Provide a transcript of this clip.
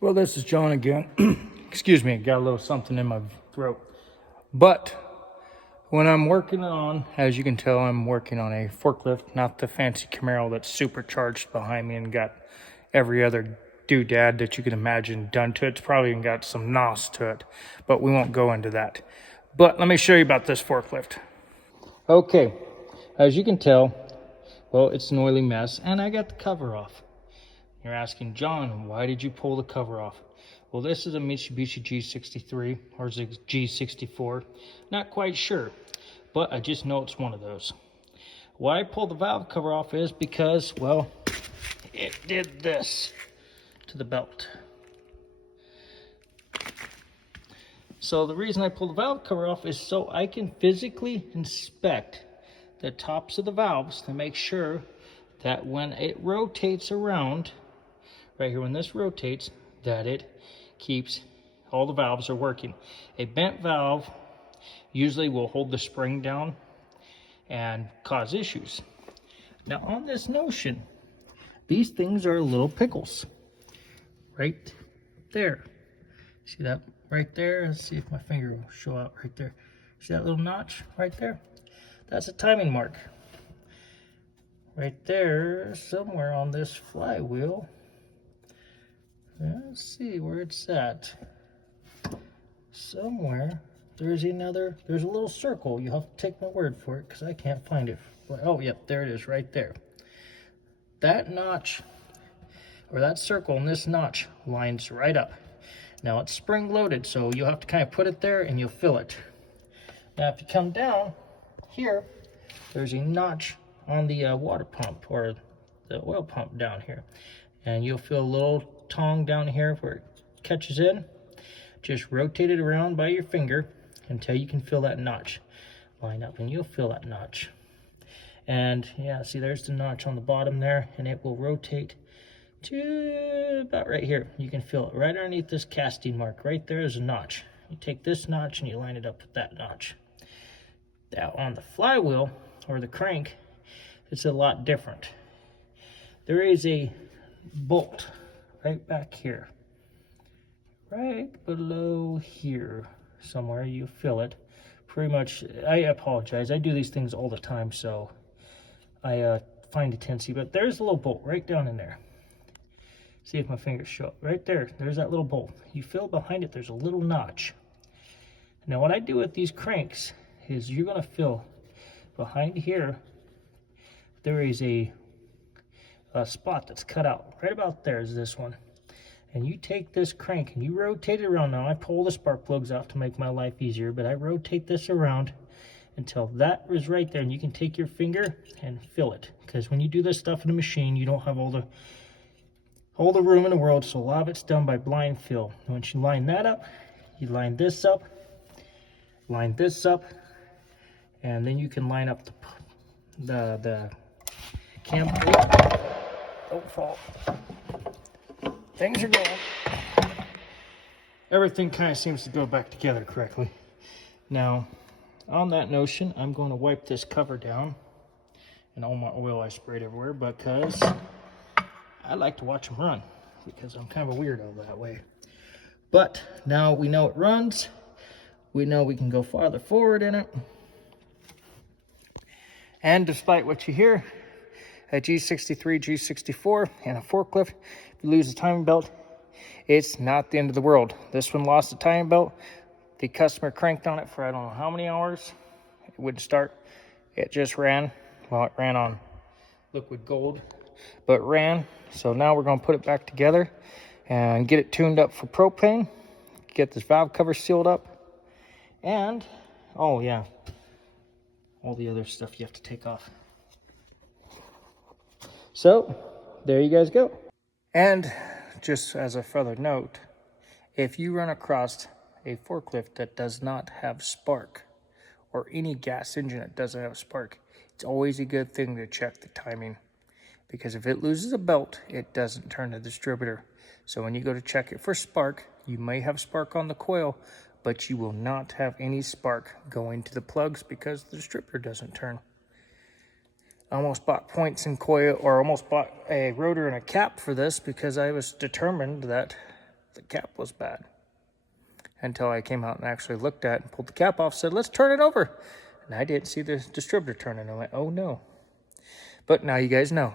Well, this is John again. Excuse me, got a little something in my throat. But when I'm working on, as you can tell, I'm working on a forklift, not the fancy Camaro that's supercharged behind me and got every other doodad that you can imagine done to it. It's probably even got some NOS to it, but we won't go into that. But let me show you about this forklift. Okay, as you can tell, well, it's an oily mess, and I got the cover off. You're asking, John, why did you pull the cover off? Well, this is a Mitsubishi G63 or is it G64? Not quite sure, but I just know it's one of those. Why I pulled the valve cover off is because, well, it did this to the belt. So the reason I pulled the valve cover off is so I can physically inspect the tops of the valves to make sure that when it rotates around, right here, when this rotates, that it keeps all the valves are working. A bent valve usually will hold the spring down and cause issues. Now on this Notion, these things are little pickles right there. See that right there? Let's see if my finger will show out right there. See that little notch right there? That's a timing mark. Right there, somewhere on this flywheel. Let's see where it's at. Somewhere there's a little circle. You have to take my word for it because I can't find it. Oh, yep, there it is right there. That notch, or that circle and this notch lines right up. Now it's spring loaded, so you'll have to kind of put it there and you'll feel it. Now if you come down here, there's a notch on the water pump or the oil pump down here. And you'll feel a little tongue down here where it catches in. Just rotate it around by your finger until you can feel that notch line up, and you'll feel that notch. And yeah, see, there's the notch on the bottom there, and it will rotate to about right here. You can feel it right underneath this casting mark. Right there is a notch. You take this notch and you line it up with that notch. Now on the flywheel or the crank, it's a lot different. There is a bolt right back here, right below here somewhere. You feel it pretty much. I apologize, I do these things all the time, so I find a tendency, but there's a little bolt right down in there. See if my fingers show up right there. There's that little bolt. You feel behind it, there's a little notch. Now what I do with these cranks is you're going to feel behind here there is a spot that's cut out. Right about there is this one. And you take this crank and you rotate it around. Now I pull the spark plugs off to make my life easier, but I rotate this around until that is right there. And you can take your finger and feel it. Because when you do this stuff in a machine, you don't have all the room in the world, so a lot of it's done by blind feel. And once you line that up, you line this up, and then you can line up the cam plate. Don't fall. Things are going. Everything kind of seems to go back together correctly. Now, on that Notion, I'm going to wipe this cover down and all my oil I sprayed everywhere because I like to watch them run because I'm kind of a weirdo that way. But now we know it runs. We know we can go farther forward in it. And despite what you hear, a G63, G64, and a forklift, if you lose the timing belt, it's not the end of the world. This one lost the timing belt. The customer cranked on it for I don't know how many hours. It wouldn't start. It just ran. Well, it ran on liquid gold, but ran. So now we're going to put it back together and get it tuned up for propane, get this valve cover sealed up, and, oh yeah, all the other stuff you have to take off. So, there you guys go. And just as a further note, if you run across a forklift that does not have spark, or any gas engine that doesn't have spark, it's always a good thing to check the timing. Because if it loses a belt, it doesn't turn the distributor. So when you go to check it for spark, you may have spark on the coil, but you will not have any spark going to the plugs because the distributor doesn't turn. I almost bought points in coil, or almost bought a rotor and a cap for this because I was determined that the cap was bad. Until I came out and actually looked at it and pulled the cap off, said, let's turn it over. And I didn't see the distributor turning. I went, oh no. But now you guys know.